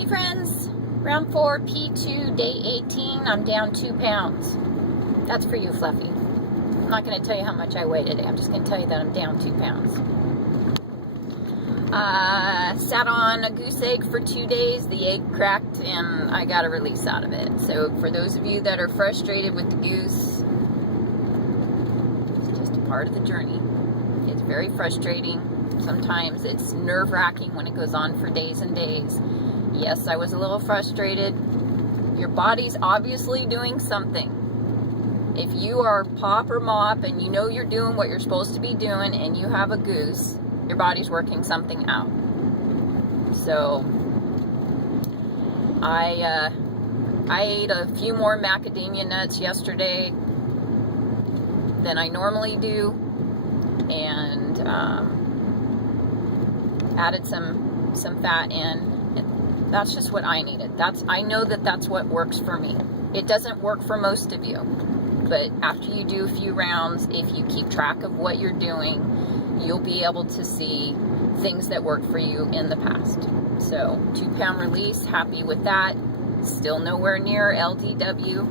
Hey friends, round 4, P2, day 18, I'm down 2 pounds. That's for you, Fluffy. I'm not going to tell you how much I weigh today. I'm just going to tell you that I'm down 2 pounds. Sat on a goose egg for 2 days. The egg cracked and I got a release out of it. So for those of you that are frustrated with the goose, it's just a part of the journey. It's very frustrating. Sometimes it's nerve-wracking when it goes on for days and days. Yes, I was a little frustrated. Your body's obviously doing something. If you are pop or mop and you know you're doing what you're supposed to be doing and you have a goose, your body's working something out. So I ate a few more macadamia nuts yesterday than I normally do, and added some fat in. That's just what I needed. I know that's what works for me. It doesn't work for most of you, but after you do a few rounds, if you keep track of what you're doing, you'll be able to see things that work for you in the past. So 2 pound release, happy with that. Still nowhere near LDW.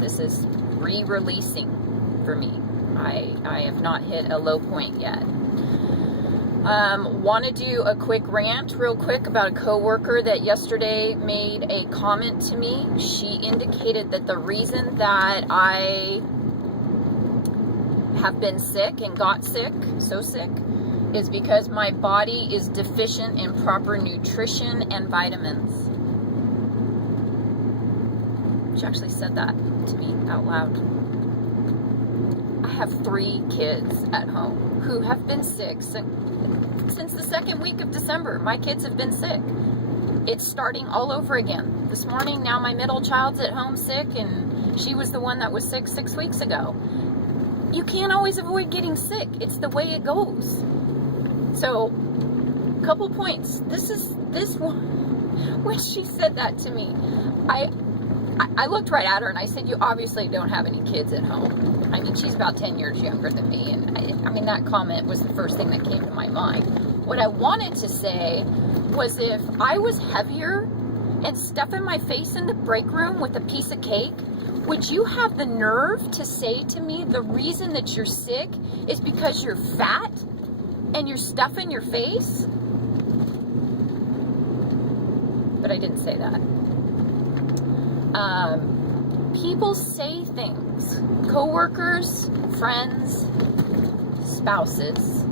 This is re-releasing for me. I have not hit a low point yet. Want to do a quick rant real quick about a coworker that yesterday made a comment to me. She indicated that the reason that I have been sick and got sick, so sick, is because my body is deficient in proper nutrition and vitamins. She actually said that to me out loud. I have 3 kids at home who have been sick since the second week of December. My kids have been sick. It's starting all over again. This morning, now my middle child's at home sick, and she was the one that was sick 6 weeks ago. You can't always avoid getting sick. It's the way it goes. So, couple points. This one, when she said that to me, I looked right at her and I said, you obviously don't have any kids at home. I mean, she's about 10 years younger than me, and I mean, that comment was the first thing that came to my mind. What I wanted to say was, if I was heavier and stuffing my face in the break room with a piece of cake, would you have the nerve to say to me the reason that you're sick is because you're fat and you're stuffing your face? But I didn't say that. People say things, co-workers, friends, spouses.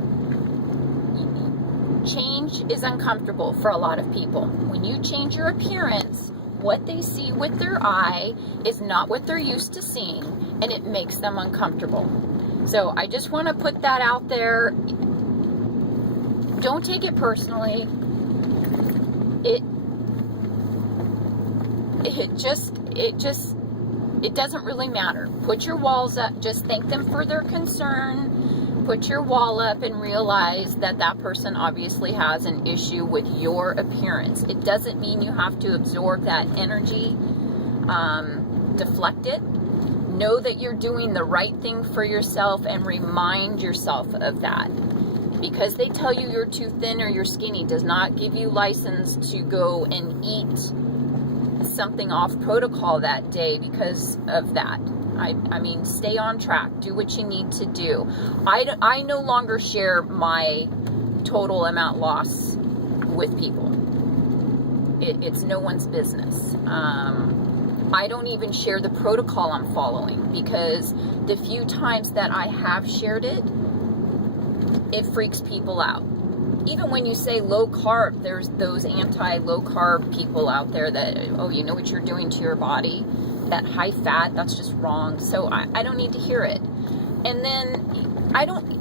Change is uncomfortable for a lot of people. When you change your appearance, what they see with their eye is not what they're used to seeing, and it makes them uncomfortable. So I just want to put that out there. Don't take it personally. It doesn't really matter. Put your walls up. Just thank them for their concern. Put your wall up and realize that that person obviously has an issue with your appearance. It doesn't mean you have to absorb that energy, deflect it. Know that you're doing the right thing for yourself and remind yourself of that. Because they tell you you're too thin or you're skinny does not give you license to go and eat something off protocol that day because of that. I mean, stay on track. Do what you need to do. I no longer share my total amount loss with people. It's no one's business. I don't even share the protocol I'm following, because the few times that I have shared it, it freaks people out. Even when you say low carb, there's those anti-low carb people out there that, oh, you know what you're doing to your body? That high fat, that's just wrong. So I don't need to hear it. And then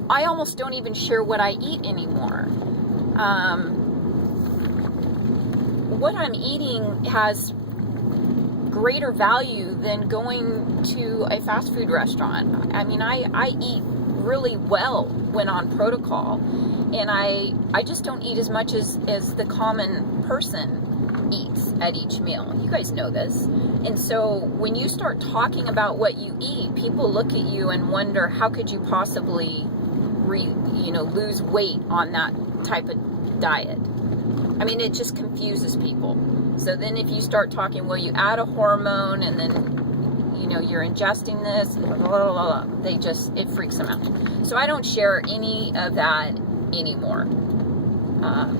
I almost don't even share what I eat anymore. What I'm eating has greater value than going to a fast food restaurant. I mean, I eat really well when on protocol, and I just don't eat as much as the common person eats at each meal. You guys know this. And so when you start talking about what you eat, people look at you and wonder, how could you possibly lose weight on that type of diet? I mean, it just confuses people. So then if you start talking, well, you add a hormone and then, you know, you're ingesting this, blah, blah, blah, blah, it freaks them out. So I don't share any of that anymore.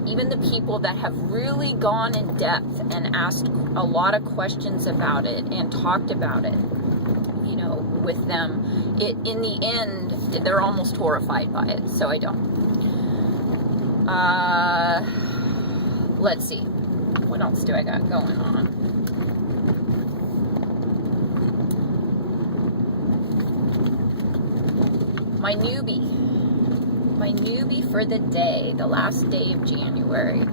Even the people that have really gone in depth and asked a lot of questions about it and talked about it, you know, with them, in the end, they're almost horrified by it. So I don't. Let's see. What else do I got going on? My newbie for the day, the last day of January.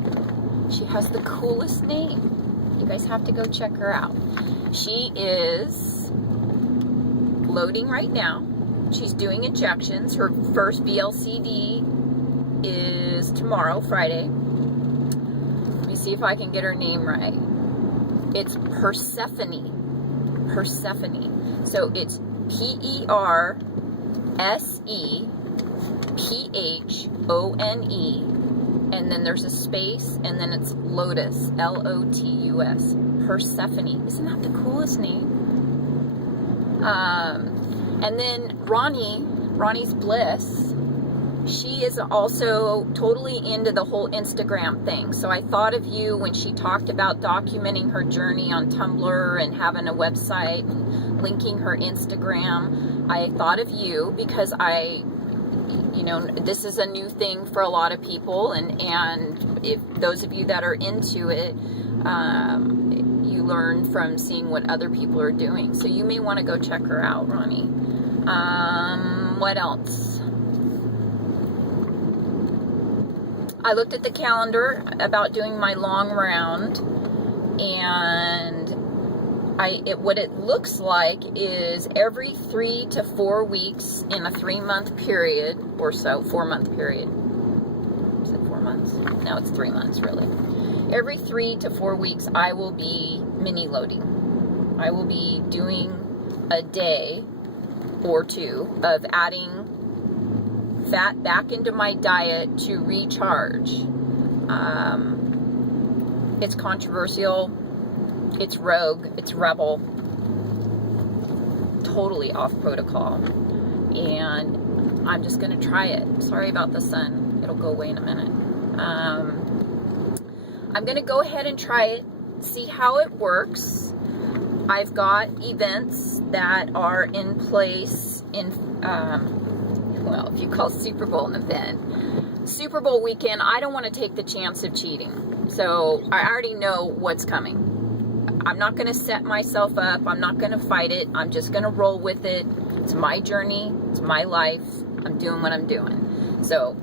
She has the coolest name. You guys have to go check her out. She is loading right now. She's doing injections. Her first Vlcd is tomorrow, Friday. Let me see if I can get her name right. It's Persephone. So it's Persephone, and then there's a space, and then it's Lotus, Lotus. Persephone. Isn't that the coolest name? And then Ronnie's Bliss, she is also totally into the whole Instagram thing. So I thought of you when she talked about documenting her journey on Tumblr and having a website and linking her Instagram. I thought of you because you know, this is a new thing for a lot of people, and if those of you that are into it, you learn from seeing what other people are doing. So you may want to go check her out, Ronnie. What else? I looked at the calendar about doing my long round, and what it looks like is every 3 to 4 weeks in a 3-month period or so, 4-month period. Is it 4 months? No, it's 3 months really. Every 3 to 4 weeks, I will be mini loading. I will be doing a day or two of adding fat back into my diet to recharge. It's controversial. It's rogue, it's rebel, totally off protocol, and I'm just going to try it. Sorry about the sun. It'll go away in a minute. I'm going to go ahead and try it, see how it works. I've got events that are in place well, if you call Super Bowl an event. Super Bowl weekend, I don't want to take the chance of cheating. So I already know what's coming. I'm not going to set myself up. I'm not going to fight it. I'm just going to roll with it. It's my journey. It's my life. I'm doing what I'm doing. So,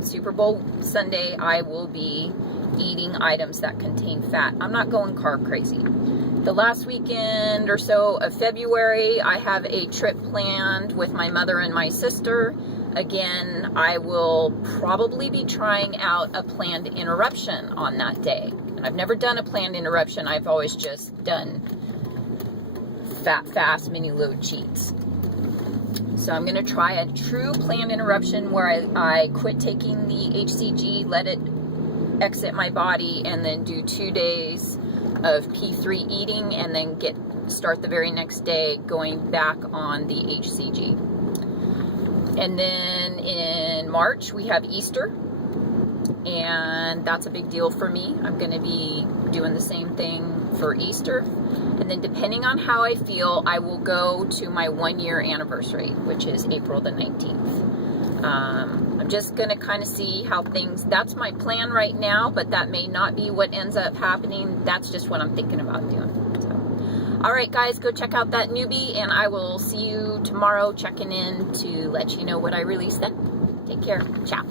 Super Bowl Sunday, I will be eating items that contain fat. I'm not going carb crazy. The last weekend or so of February, I have a trip planned with my mother and my sister. Again, I will probably be trying out a planned interruption on that day. I've never done a planned interruption. I've always just done fast mini load cheats. So I'm going to try a true planned interruption where I quit taking the HCG, let it exit my body, and then do 2 days of P3 eating, and then start the very next day going back on the HCG. And then in March we have Easter. And that's a big deal for me. I'm going to be doing the same thing for Easter. And then depending on how I feel, I will go to my 1-year anniversary, which is April the 19th. I'm just going to kind of see how that's my plan right now, but that may not be what ends up happening. That's just what I'm thinking about doing. So, all right, guys, go check out that newbie, and I will see you tomorrow checking in to let you know what I release then. Take care. Ciao.